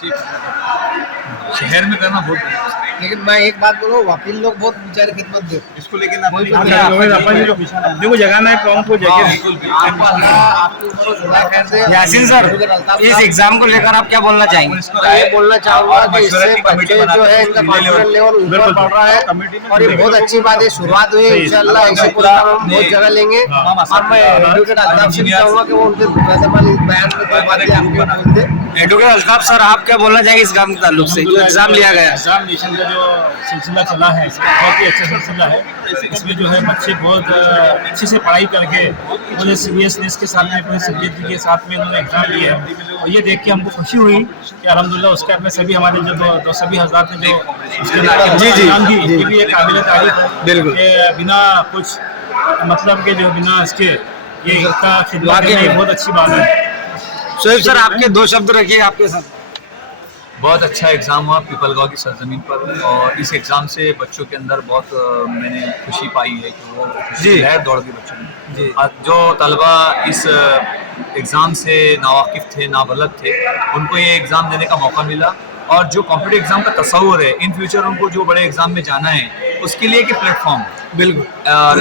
शहर में करना बहुत बढ़िया है। लेकिन मैं एक बात बोलूँ, वकील लोग बहुत बेचारे खिदमत दे इसको लेकिन देखो जगाना है कौन को जगह यासीन सर, इस एग्जाम को लेकर आप क्या बोलना चाहेंगे? मैं बोलना चाहूंगा कि इससे बच्चे जो है इनका कॉन्फिडेंस लेवल ऊपर बढ़ रहा है और ये बहुत अच्छी बात है। शुरुआत हुई, इंशाल्लाह ऐसे प्रोग्राम हम बहुत जगह लेंगे। और मैं एडवोकेट अल्ताफ से चाहूंगा कि वो उनके बयान में कोई बातें आपके बोल दे। एडवोकेट अल्ताफ सर, आप क्या बोलना चाहेंगे इस काम के ताल्लुक से जो एग्जाम लिया गया? एग्जामिनेशन का जो सिलसिला चला है बहुत ही अच्छा सिलसिला है। इसमें जो है बच्चे बहुत अच्छे से पढ़ाई करके पूरे सीरियसनेस के साथ में, पूरे संजीदगी के साथ में उन्होंने एग्जाम दिया है। और ये देख के हमको खुशी हुई कि अल्हम्दुलिल्लाह उसके में सभी हमारे जो सभी हजरात ने जो एग्जाम दी, ये भी एक काबिल तारीफ है। बिल्कुल, बिना कुछ मतलब के जो बिना इसके ये इतना खिदमत करना बहुत अच्छी बात है। शोएब सर, आपके दो शब्द रखिए आपके साथ। बहुत अच्छा एग्ज़ाम हुआ पीपलगांव की सरजमीन पर, और इस एग्ज़ाम से बच्चों के अंदर बहुत मैंने खुशी पाई है कि वो लहर दौड़ गई बच्चों में। जो तलबा इस एग्ज़ाम से नावाकिफ़ थे, नाबलद थे, उनको ये एग्ज़ाम देने का मौका मिला। और जो कॉम्पिटिटिव एग्ज़ाम का तस्वुर है, इन फ्यूचर उनको जो बड़े एग्ज़ाम में जाना है उसके लिए एक प्लेटफॉर्म। बिल्कुल। और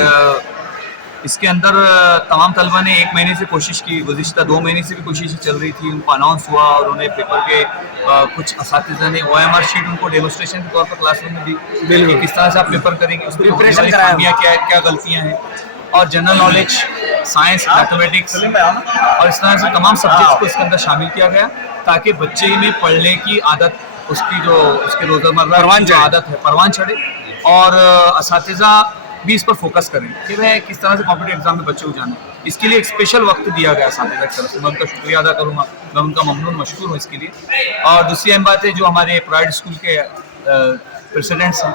इसके अंदर तमाम तलबा ने 1 महीने से कोशिश की, गुज़िश्ता 2 महीने से भी कोशिश चल रही थी। उनको अनाउंस हुआ और उन्हें पेपर के कुछ असातिज़ा ने OMR शीट उनको डेमोस्ट्रेशन के तौर पर क्लासरूम में दी कि किस तरह से आप पेपर करेंगे, उसमें प्रिपरेशन कराया, क्या गलतियाँ हैं, और जनरल नॉलेज, साइंस, मैथमेटिक्स और इस तरह से तमाम सब्जेक्ट्स को इसके अंदर शामिल किया गया ताकि बच्चे में पढ़ने की आदत, उसकी जो उसके रोज़मर्रा की आदत है, परवान चढ़े। और असातिज़ा भी इस पर फोकस करें कि वह किस तरह से कॉम्पिटिटिव एग्जाम में बच्चे को जाना। इसके लिए एक स्पेशल वक्त दिया गया असातिज़ा की तरफ से, मैं उनका शुक्रिया अदा करूँगा, मैं उनका ममनून मशकूर हूँ इसके लिए। और दूसरी अहम बात है, जो हमारे प्राइवेट स्कूल के प्रेसिडेंट्स हैं,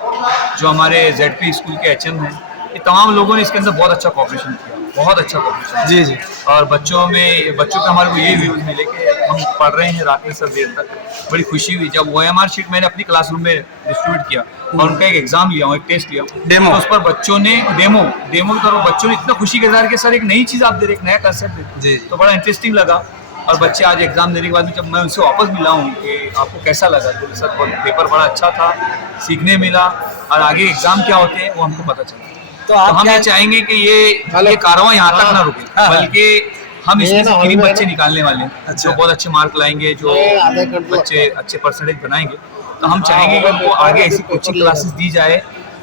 जो हमारे ZP स्कूल के HM हैं, ये तमाम लोगों ने इसके अंदर बहुत अच्छा कॉपरेशन किया, बहुत अच्छा कॉपरेशन। जी जी। और बच्चों के हमारे को ये व्यूज़ मिले कि हम पढ़ रहे हैं रात में सब देर तक। बड़ी खुशी हुई जब OMR शीट मैंने अपनी क्लासरूम में डिस्ट्रीब्यूट किया और उनका एक एग्जाम लिया, एक टेस्ट लिया, डेमो, तो उस पर बच्चों ने डेमो करो, बच्चों ने इतना खुशी के इज़हार किया, सर एक नई चीज़ आप दे रहे, एक नया कंसेप्ट दे रहे, तो बड़ा इंटरेस्टिंग लगा। और बच्चे आज एग्जाम देने के बाद जब मैं उनसे वापस मिला हूँ कि आपको कैसा लगा, तो सर पेपर बड़ा अच्छा था, सीखने मिला, और आगे एग्जाम क्या होते हैं वो हमको पता चला। तो हम ये चाहेंगे कि ये कारवां यहाँ तक ना रुके, बल्कि हम इसमें से 3 बच्चे निकालने वाले हैं जो बहुत अच्छे मार्क लाएंगे, जो बच्चे अच्छे परसेंटेज बनाएंगे। तो हम चाहेंगे कि उनको आगे ऐसी कोचिंग क्लासेस दी जाए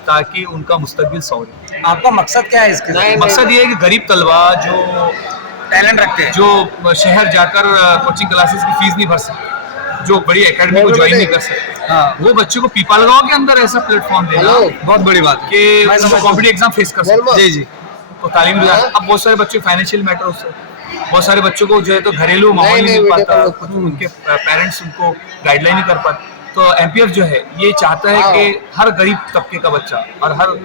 ताकि उनका मुस्तकबिल सवरे। आपका मकसद क्या है इसके? मकसद ये है कि गरीब तलबा जो टैलेंट रखते हैं, जो शहर जाकर कोचिंग क्लासेस की फीस नहीं भर सकते, जो बड़ी एकेडमी को ज्वाइन नहीं कर सकते, वो बच्चों को पीपलगांव के अंदर ऐसा प्लेटफॉर्म देना बहुत बड़ी बात है कि कॉम्पिटिटिव एग्जाम फेस कर सकते। जी जी। तो तालीम अब बहुत सारे बच्चे फाइनेंशियल मैटर हो सकते, बहुत सारे बच्चों को जो है तो घरेलू माहौल नहीं मिल पाता, उनके पेरेंट्स उनको गाइडलाइन नहीं कर पाते। तो MPF जो है ये चाहता है कि हर गरीब तबके का बच्चा और हर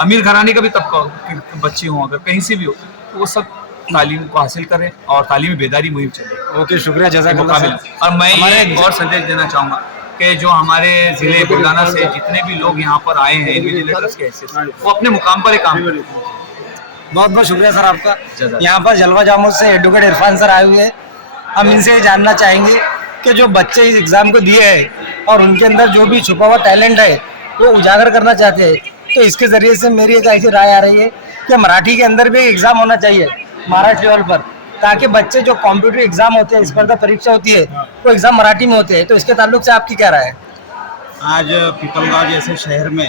अमीर घराने का भी तबका के बच्चे हों, अगर कहीं से भी हो, तो वो सब तालीम को हासिल करें और तालीमी बेदारी मुहिम चले। ओके, शुक्रिया, जज़ाकल्लाह। और मैं ये एक और संदेश देना चाहूँगा कि जो हमारे ज़िले बुलगाना से जितने भी लोग यहाँ पर आए हैं इन्विजिलेटर्स के हैसियत से, वो अपने मुकाम पर एक काम करें। बहुत बहुत शुक्रिया सर आपका। यहाँ पर जलवा जामुन से एडवोकेट इरफान सर आए हुए हैं। हम इनसे जानना चाहेंगे कि जो बच्चे इस एग्ज़ाम को दिए हैं और उनके अंदर जो भी छुपा हुआ टैलेंट है वो उजागर करना चाहते हैं, तो इसके ज़रिए से मेरी एक ऐसी राय आ रही है कि मराठी के अंदर भी एग्ज़ाम होना चाहिए महाराष्ट्र लेवल पर, ताकि बच्चे जो कॉम्पिटिटिव एग्ज़ाम होते हैं, स्पर्धा परीक्षा होती है, वो एग्ज़ाम मराठी में होते हैं। तो इसके ताल्लुक से आपकी क्या राय है? आज पीपलगांव जैसे शहर में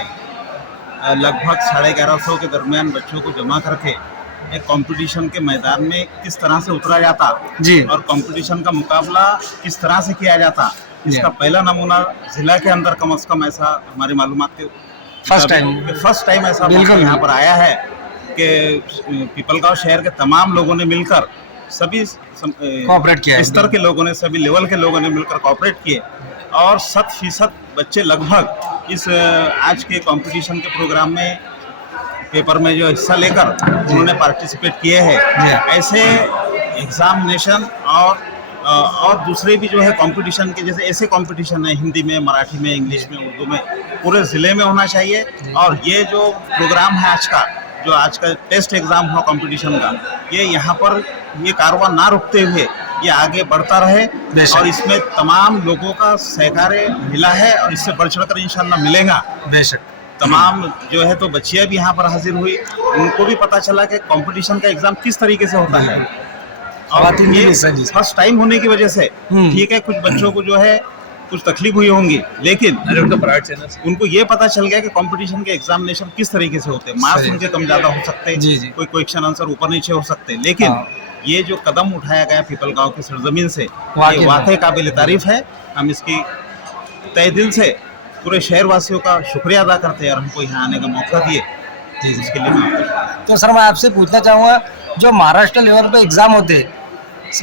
लगभग 1150 के दरमियान बच्चों को जमा करके एक कंपटीशन के मैदान में किस तरह से उतरा जाता जी, और कंपटीशन का मुकाबला किस तरह से किया जाता, इसका पहला नमूना जिला के अंदर कम से कम ऐसा हमारी मालूमात के फर्स्ट टाइम ऐसा यहाँ पर आया है कि पीपलगांव शहर के तमाम लोगों ने मिलकर, सभी कोऑपरेट किया, स्तर के लोगों ने, सभी लेवल के लोगों ने मिलकर कोऑपरेट किए और 100% बच्चे लगभग इस आज के कंपटीशन के प्रोग्राम में पेपर में जो हिस्सा लेकर उन्होंने पार्टिसिपेट किए हैं। ऐसे एग्जामिनेशन और दूसरे भी जो है कंपटीशन के, जैसे ऐसे कंपटीशन है हिंदी में, मराठी में, इंग्लिश में, उर्दू में, पूरे ज़िले में होना चाहिए। और ये जो प्रोग्राम है आज का टेस्ट एग्ज़ाम हुआ कंपटीशन का, ये यहाँ पर ये कारवां ना रुकते हुए ये आगे बढ़ता रहे बेशक। और इसमें तमाम लोगों का सहकार्य मिला है और इससे बढ़ चढ़कर इंशाल्लाह मिलेगा। बेशक तमाम जो है तो बच्चियां भी यहाँ पर हाजिर हुई, उनको भी पता चला कि कंपटीशन का एग्जाम किस तरीके से होता है। और खवातीन के ये लिए सही। फर्स्ट टाइम होने की वजह से ठीक है कुछ बच्चों को जो है कुछ तकलीफ हुई होंगी, लेकिन उनको ये पता चल गया कि कंपटीशन के एग्जामिनेशन किस तरीके से होते हैं। मार्क्स सही। उनके कम ज्यादा हो सकते हैं, जी, जी। कोई क्वेश्चन आंसर ऊपर नीचे हो सकते हैं, लेकिन हाँ। ये जो कदम उठाया गया पीपल गांव की सरजमीन से वाकई ये में। वाकई काबिल तारीफ है। हम इसकी तहे दिल से पूरे शहर वासियों का शुक्रिया अदा करते हैं और हमको यहाँ आने का मौका दिए इसके लिए मैं आपको तो सर मैं आपसे पूछना चाहूँगा, जो महाराष्ट्र लेवल पे एग्जाम होते हैं,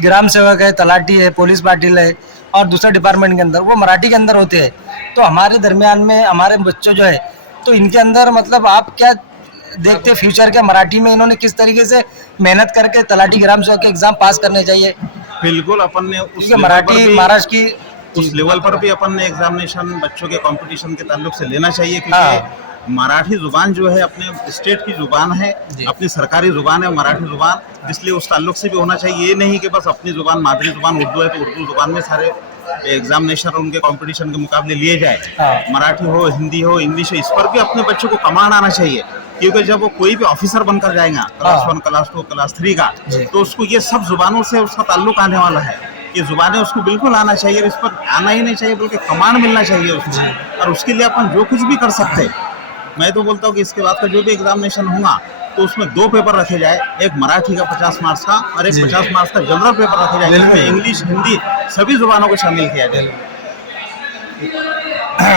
ग्राम सेवक है, तलाटी है, पुलिस पाटिल है और दूसरा डिपार्टमेंट के अंदर, वो मराठी के अंदर होते हैं, तो हमारे दरमियान में हमारे बच्चों जो है तो इनके अंदर मतलब आप क्या देखते हैं फ्यूचर के मराठी में इन्होंने किस तरीके से मेहनत करके तलाटी ग्राम सेवक के एग्जाम पास करने चाहिए? बिल्कुल अपन ने क्योंकि मराठी महाराष्ट्र की उस लेवल पर भी अपन ने एग्जामिनेशन बच्चों के कंपटीशन के ताल्लुक से लेना चाहिए, हाँ। क्योंकि मराठी जुबान जो है अपने स्टेट की जुबान है, जी। अपनी सरकारी जुबान है मराठी जुबान, इसलिए उस ताल्लुक से भी होना चाहिए। ये नहीं कि बस अपनी जुबान मादरी जुबान उर्दू है तो उर्दू जुबान में सारे एग्जामिनेशन और उनके कंपटीशन के मुकाबले लिए जाए। हाँ। मराठी हो, हिंदी हो, इंग्लिश हो, इस पर भी अपने बच्चों को कमांड आना चाहिए, क्योंकि जब वो कोई भी ऑफिसर बनकर जाएगा क्लास 1 क्लास 2 क्लास 3 का, जी। तो उसको ये सब जुबानों से उसका ताल्लुक आने वाला है। ये जुबानें उसको बिल्कुल आना चाहिए, इस पर आना ही नहीं चाहिए बल्कि कमांड मिलना चाहिए उसको, और उसके लिए अपन जो कुछ भी कर सकते हैं। मैं तो बोलता हूँ कि इसके बाद का जो भी एग्जामिनेशन होगा तो उसमें 2 पेपर रखे जाए, एक मराठी का 50 मार्क्स का और एक 50 मार्क्स का जनरल पेपर रखे जाए, जिसमें इंग्लिश हिंदी सभी जुबानों को शामिल किया जाए।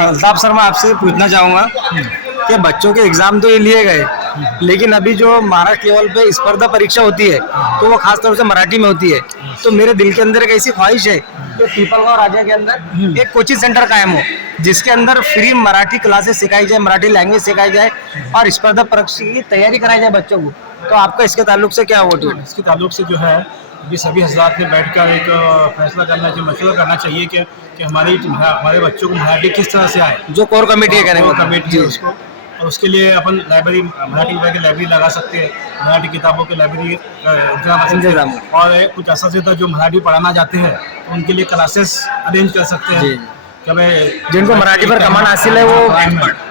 अल्ताफ सर मैं आपसे पूछना चाहूँगा कि बच्चों के एग्जाम तो ये लिए गए, लेकिन अभी जो महाराष्ट्र लेवल पे स्पर्धा परीक्षा होती है तो वो खास तौर से मराठी में होती है, तो मेरे दिल के अंदर एक ऐसी ख्वाहिश है कि पीपलगांव राजा के अंदर एक कोचिंग सेंटर कायम हो, जिसके अंदर फ्री मराठी क्लासेस सिखाई जाए, मराठी लैंग्वेज सिखाई जाए और स्पर्धा परीक्षा की तैयारी कराई जाए बच्चों को। तो आपका इसके ताल्लुक से क्या वोट है? इसके ताल्लुक से जो है अभी सभी हजरात ने बैठकर एक फैसला करना चाहिए, मशवरा करना चाहिए कि हमारे बच्चों को मराठी किस तरह से आए। जो कोर कमेटी है कहने कोर का कमेटी है उसको, और उसके लिए अपन लाइब्रेरी मराठी विभाग की लाइब्रेरी लगा सकते हैं, मराठी किताबों की लाइब्रेरी इंतजाम, और कुछ असतीदा जो मराठी पढ़ाना चाहते हैं उनके लिए क्लासेस अरेंज कर सकते हैं कि भाई जिनको मराठी पर कमांड हासिल है वो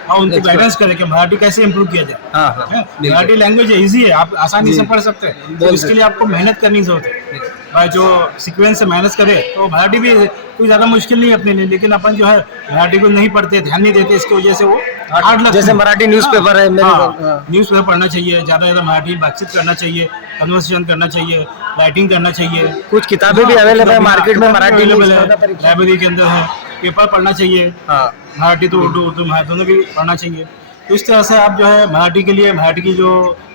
और उनको गाइडेंस करें कि मराठी कैसे इम्प्रूव किया जाए। हाँ, है? मराठी लैंग्वेज इजी है, आप आसानी से पढ़ सकते हैं, तो इसके लिए आपको मेहनत करनी जरूरत है। भाई जो सीक्वेंस से मेहनत करे तो मराठी भी कोई ज़्यादा मुश्किल नहीं है अपने लिए, लेकिन अपन जो है मराठी को नहीं पढ़ते, ध्यान नहीं देते, इसकी वजह से वो हार्ड लगता है। जैसे मराठी न्यूज़पेपर है, न्यूज़ पेपर पढ़ना चाहिए, ज़्यादा मराठी बातचीत करना चाहिए, कन्वर्सेशन करना चाहिए, राइटिंग करना चाहिए। कुछ किताबें भी अवेलेबल है मार्केट में मराठी में, लाइब्रेरी के अंदर है, पेपर पढ़ना चाहिए, मराठी तो उर्दू दोनों भी पढ़ना चाहिए। तो इस तरह से आप जो है मराठी के लिए, मराठी की जो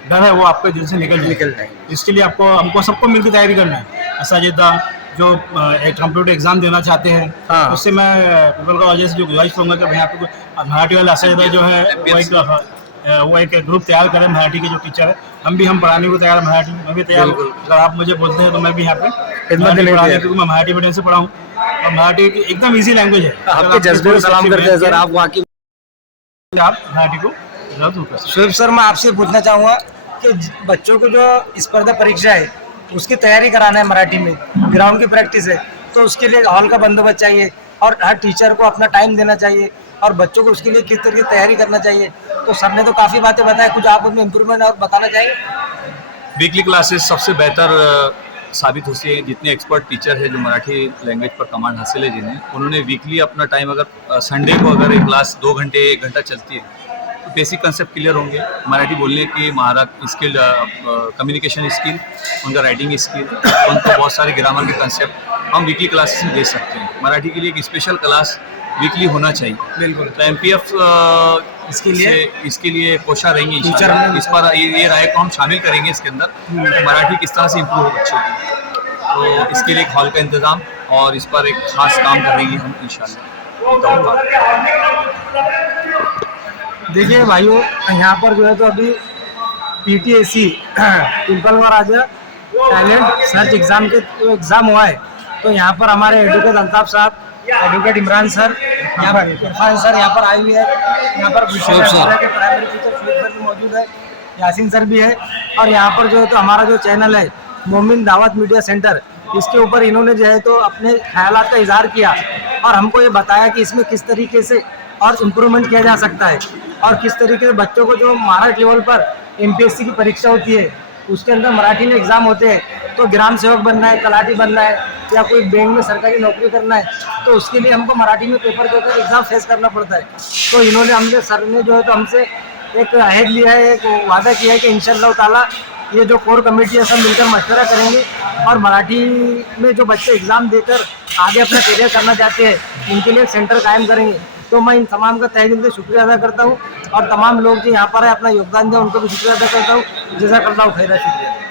डर है वो आपके दिल से निकल जाए। इसके लिए हमको सबको मिलकर तैयारी करना है। असाजिदा जो एक कंप्यूटर एग्जाम देना चाहते हैं, उससे मैं पीपल का वजह से जो गुजारिश करूँगा कि यहाँ पे मराठी वाले असाजिदा जो है वो एक ग्रुप तैयार करें मराठी के जो टीचर है। हम पढ़ाने को तैयार, मराठी में भी तैयार। अगर आप मुझे बोलते हैं तो मैं भी यहाँ पे पढ़ाने, क्योंकि मैं मराठी मीडियम से पढ़ाऊँ और मराठी एकदम ईजी लैंग्वेज है। आपके जज्बे को सलाम करते हैं सर, आप वाकई आप मराठी को जरूर। शुभ सर मैं आपसे पूछना चाहूँगा कि बच्चों को जो स्पर्धा परीक्षा है उसकी तैयारी कराना है मराठी में, ग्राउंड की प्रैक्टिस है, तो उसके लिए हॉल का बंदोबस्त चाहिए और हर टीचर को अपना टाइम देना चाहिए और बच्चों को उसके लिए किस तरह की तैयारी करना चाहिए। तो सर ने तो काफ़ी बातें बताया, कुछ आप उनमें इम्प्रूवमेंट और बताना चाहिए? वीकली क्लासेस सबसे बेहतर साबित होती है। जितने एक्सपर्ट टीचर है जो मराठी लैंग्वेज पर कमांड हासिल है जिन्हें, उन्होंने वीकली अपना टाइम, अगर संडे को अगर एक क्लास 2 घंटे 1 घंटा चलती है तो बेसिक कंसेप्ट क्लियर होंगे, मराठी बोलने की महारत, स्किल, कम्युनिकेशन स्किल, उनका राइटिंग स्किल, उनको बहुत सारे ग्रामर के कंसेप्ट हम वीकली क्लासेस में दे सकते हैं। मराठी के लिए एक स्पेशल क्लास वीकली होना चाहिए। बिल्कुल। तो MPF इसके लिए कोशिश रहेंगी टीचर, इस पर ये राय को हम शामिल करेंगे इसके अंदर, तो मराठी किस तरह से इम्प्रूव हो बच्चों की। तो इसके लिए एक हॉल का इंतज़ाम और इस पर एक खास काम करेंगे हम इंशाल्लाह। देखिए भाइयों, यहाँ पर जो है तो अभी PTAC पीपलगांव राजा टैलेंट सर्च एग्जाम के जो एग्ज़ाम हुआ है, तो यहाँ पर हमारे एडवोकेट अल्ताफ साहब, एडवोकेट इमरान सर, यहाँ पर इरफान सर यहाँ पर आए हुए हैं, यहाँ पर प्राइमरी टीचर शुएब सर भी मौजूद है, यासीन सर भी है, और यहाँ पर जो है तो हमारा जो चैनल है मोमिन दावत मीडिया सेंटर, इसके ऊपर इन्होंने जो है तो अपने ख्यालात का इजहार किया और हमको ये बताया कि इसमें किस तरीके से और इम्प्रूवमेंट किया जा सकता है और किस तरीके से बच्चों को जो महाराष्ट्र लेवल पर MPSC की परीक्षा होती है उसके अंदर मराठी में एग्जाम होते हैं, तो ग्राम सेवक बनना है, तलाटी बनना है या कोई बैंक में सरकारी नौकरी करना है, तो उसके लिए हमको मराठी में पेपर देकर एग्जाम फेस करना पड़ता है। तो इन्होंने हमसे सर ने जो है तो हमसे एक अहद लिया है, एक वादा किया है कि इंशाअल्लाह ताला ये जो कोर कमेटी है सब मिलकर मशवरा करेंगे और मराठी में जो बच्चे एग्ज़ाम देकर आगे अपना करियर करना चाहते हैं उनके लिए एक सेंटर कायम करेंगे। तो मैं इन तमाम का तहे दिल से शुक्रिया अदा करता हूँ और तमाम लोग जो यहाँ पर है अपना योगदान दिया उनको भी शुक्रिया अदा करता हूँ। जज़ाकल्लाहु खैरा, शुक्रिया।